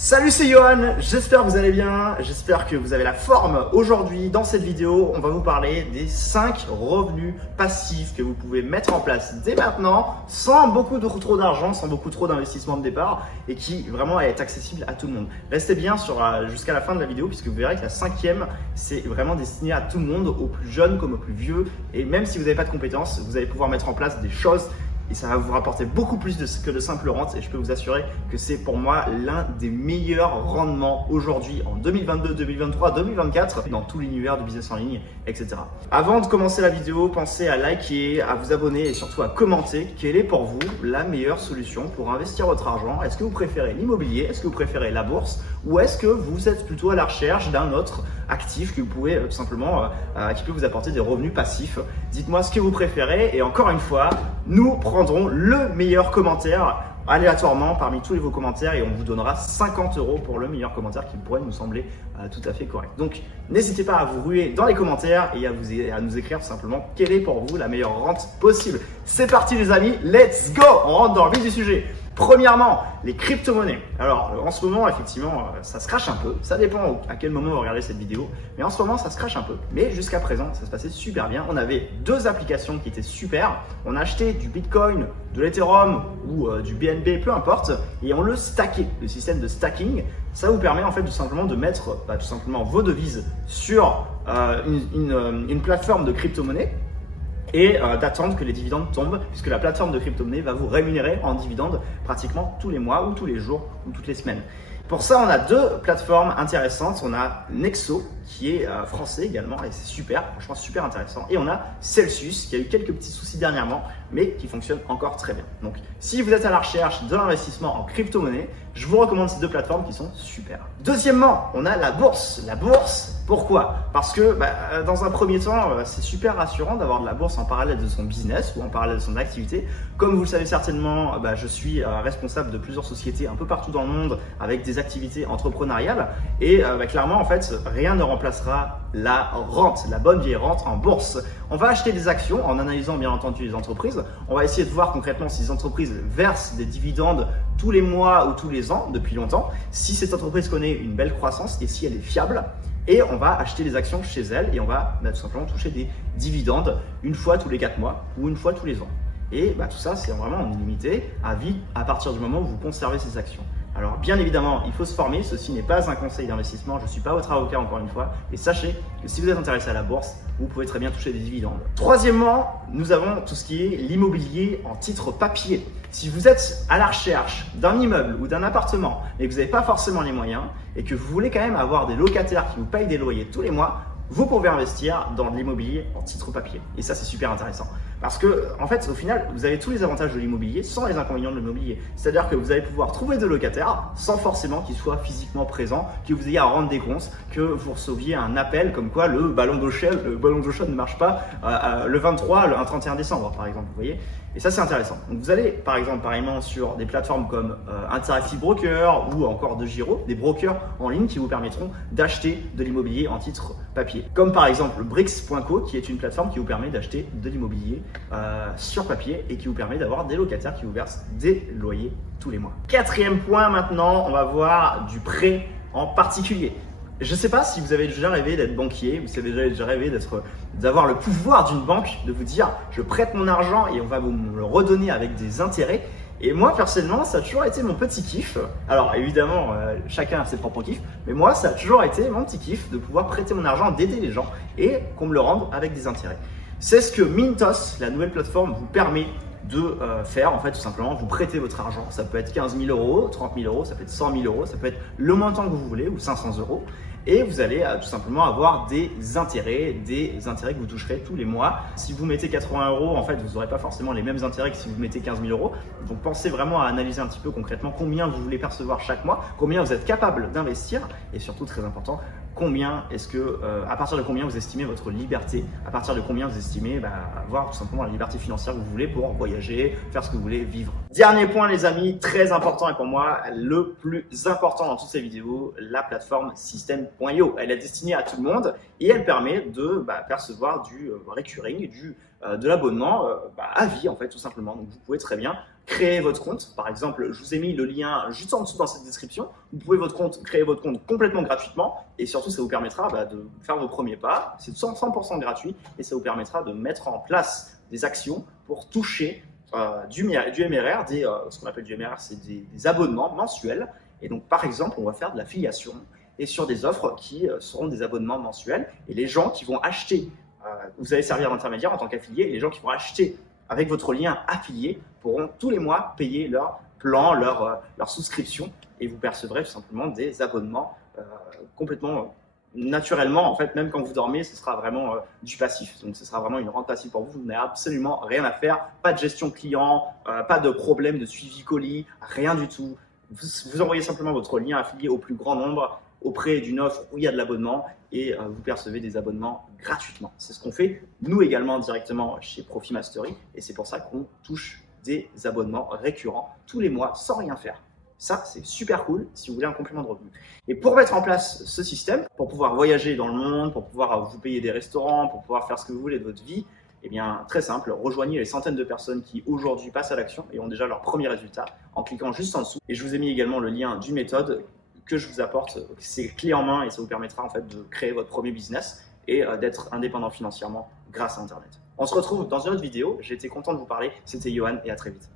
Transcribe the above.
Salut, c'est Johan, j'espère que vous allez bien, j'espère que vous avez la forme. Aujourd'hui, dans cette vidéo, on va vous parler des 5 revenus passifs que vous pouvez mettre en place dès maintenant, sans beaucoup trop d'argent, sans beaucoup trop d'investissement de départ et qui vraiment est accessible à tout le monde. Restez bien jusqu'à la fin de la vidéo puisque vous verrez que la 5e, c'est vraiment destiné à tout le monde, aux plus jeunes comme aux plus vieux. Et même si vous n'avez pas de compétences, vous allez pouvoir mettre en place des choses et ça va vous rapporter beaucoup plus que de simples rentes et je peux vous assurer que c'est pour moi l'un des meilleurs rendements aujourd'hui en 2022, 2023, 2024 dans tout l'univers du business en ligne, etc. Avant de commencer la vidéo, pensez à liker, à vous abonner et surtout à commenter quelle est pour vous la meilleure solution pour investir votre argent. Est-ce que vous préférez l'immobilier? Est-ce que vous préférez la bourse? Ou est-ce que vous êtes plutôt à la recherche d'un autre actif que vous pouvez tout simplement, qui peut vous apporter des revenus passifs? Dites-moi ce que vous préférez et encore une fois, nous prendrons le meilleur commentaire aléatoirement parmi tous vos commentaires et on vous donnera 50 € pour le meilleur commentaire qui pourrait nous sembler tout à fait correct. Donc n'hésitez pas à vous ruer dans les commentaires et à nous écrire tout simplement quelle est pour vous la meilleure rente possible. C'est parti les amis, let's go! On rentre dans le vif du sujet. Premièrement, les crypto-monnaies. Alors, en ce moment, effectivement, ça se crache un peu. Ça dépend à quel moment vous regardez cette vidéo. Mais en ce moment, ça se crache un peu. Mais jusqu'à présent, ça se passait super bien. On avait 2 applications qui étaient super. On a acheté du Bitcoin, de l'Ethereum ou du BNB, peu importe. Et on le stackait. Le système de stacking, ça vous permet en fait tout simplement de mettre tout simplement vos devises sur une plateforme de crypto-monnaie et d'attendre que les dividendes tombent puisque la plateforme de crypto-monnaie va vous rémunérer en dividendes pratiquement tous les mois ou tous les jours ou toutes les semaines. Pour ça, on a 2 plateformes intéressantes. On a Nexo qui est français également et c'est super, franchement super intéressant. Et on a Celsius qui a eu quelques petits soucis dernièrement mais qui fonctionne encore très bien. Donc si vous êtes à la recherche de l'investissement en crypto-monnaie, je vous recommande ces 2 plateformes qui sont super. Deuxièmement, on a la bourse. La bourse, pourquoi? Parce que dans un premier temps, c'est super rassurant d'avoir de la bourse en parallèle de son business ou en parallèle de son activité. Comme vous le savez certainement, je suis responsable de plusieurs sociétés un peu partout dans le monde avec des activités entrepreneuriales et clairement en fait rien ne remplacera la rente, la bonne vieille rente en bourse. On va acheter des actions en analysant bien entendu les entreprises. On va essayer de voir concrètement si les entreprises versent des dividendes tous les mois ou tous les ans depuis longtemps, si cette entreprise connaît une belle croissance et si elle est fiable. Et on va acheter des actions chez elle et on va tout simplement toucher des dividendes une fois tous les 4 mois ou une fois tous les ans. Et tout ça, c'est vraiment en illimité, à vie, à partir du moment où vous conservez ces actions. Alors bien évidemment, il faut se former, ceci n'est pas un conseil d'investissement, je ne suis pas votre avocat encore une fois, et sachez que si vous êtes intéressé à la bourse, vous pouvez très bien toucher des dividendes. Troisièmement, nous avons tout ce qui est l'immobilier en titre papier. Si vous êtes à la recherche d'un immeuble ou d'un appartement, mais que vous n'avez pas forcément les moyens, et que vous voulez quand même avoir des locataires qui vous payent des loyers tous les mois, vous pouvez investir dans de l'immobilier en titre papier. Et ça, c'est super intéressant. Parce que, en fait, au final, vous avez tous les avantages de l'immobilier sans les inconvénients de l'immobilier. C'est-à-dire que vous allez pouvoir trouver des locataires sans forcément qu'ils soient physiquement présents, que vous ayez à rendre des comptes, que vous receviez un appel comme quoi le ballon d'eau chaude ne marche pas le 23, un 31 décembre, par exemple. Vous voyez? Et ça, c'est intéressant. Donc, vous allez, par exemple, pareillement sur des plateformes comme Interactive Broker ou encore DeGiro, des brokers en ligne qui vous permettront d'acheter de l'immobilier en titre papier. Comme par exemple Brix.co, qui est une plateforme qui vous permet d'acheter de l'immobilier sur papier et qui vous permet d'avoir des locataires qui vous versent des loyers tous les mois. 4e point maintenant, on va voir du prêt en particulier. Je ne sais pas si vous avez déjà rêvé d'être banquier, vous avez déjà rêvé d'avoir le pouvoir d'une banque, de vous dire je prête mon argent et on va vous le redonner avec des intérêts. Et moi personnellement, ça a toujours été mon petit kiff. Alors évidemment, chacun a ses propres kiffs, mais moi ça a toujours été mon petit kiff de pouvoir prêter mon argent, d'aider les gens et qu'on me le rende avec des intérêts. C'est ce que Mintos, la nouvelle plateforme, vous permet de faire. En fait, tout simplement, vous prêtez votre argent. Ça peut être 15 000 €, 30 000 €, ça peut être 100 000 €, ça peut être le montant que vous voulez ou 500 €. Et vous allez tout simplement avoir des intérêts que vous toucherez tous les mois. Si vous mettez 80 €, en fait, vous n'aurez pas forcément les mêmes intérêts que si vous mettez 15 000 €. Donc, pensez vraiment à analyser un petit peu concrètement combien vous voulez percevoir chaque mois, combien vous êtes capable d'investir et surtout, très important, à partir de combien vous estimez votre liberté, à partir de combien vous estimez avoir tout simplement la liberté financière que vous voulez pour voyager, faire ce que vous voulez, vivre. Dernier point les amis, très important et pour moi le plus important dans toutes ces vidéos, la plateforme System.io. Elle est destinée à tout le monde et elle permet de percevoir du recurring, de l'abonnement à vie en fait tout simplement. Donc vous pouvez très bien créer votre compte. Par exemple, je vous ai mis le lien juste en dessous dans cette description. Vous pouvez créer votre compte complètement gratuitement et surtout, ça vous permettra de faire vos premiers pas. C'est 100% gratuit et ça vous permettra de mettre en place des actions pour toucher du MRR, ce qu'on appelle du MRR, c'est des abonnements mensuels. Et donc, par exemple, on va faire de l'affiliation et sur des offres qui seront des abonnements mensuels. Et les gens qui vont acheter, vous allez servir d'intermédiaire en tant qu'affilié, et les gens qui vont acheter avec votre lien affilié pourront tous les mois payer leur plan, leur souscription, et vous percevrez tout simplement des abonnements complètement naturellement. En fait, même quand vous dormez, ce sera vraiment du passif. Donc, ce sera vraiment une rente passive pour vous. Vous n'avez absolument rien à faire. Pas de gestion client, pas de problème de suivi colis, rien du tout. Vous envoyez simplement votre lien affilié au plus grand nombre auprès d'une offre où il y a de l'abonnement et vous percevez des abonnements gratuitement. C'est ce qu'on fait nous également directement chez Profimastery et c'est pour ça qu'on touche des abonnements récurrents tous les mois sans rien faire. Ça, c'est super cool si vous voulez un complément de revenu. Et pour mettre en place ce système, pour pouvoir voyager dans le monde, pour pouvoir vous payer des restaurants, pour pouvoir faire ce que vous voulez de votre vie, eh bien, très simple, rejoignez les centaines de personnes qui aujourd'hui passent à l'action et ont déjà leurs premiers résultats en cliquant juste en dessous. Et je vous ai mis également le lien d'une méthode que je vous apporte, c'est clé en main et ça vous permettra en fait de créer votre premier business et d'être indépendant financièrement grâce à Internet. On se retrouve dans une autre vidéo, j'ai été content de vous parler, c'était Johan et à très vite.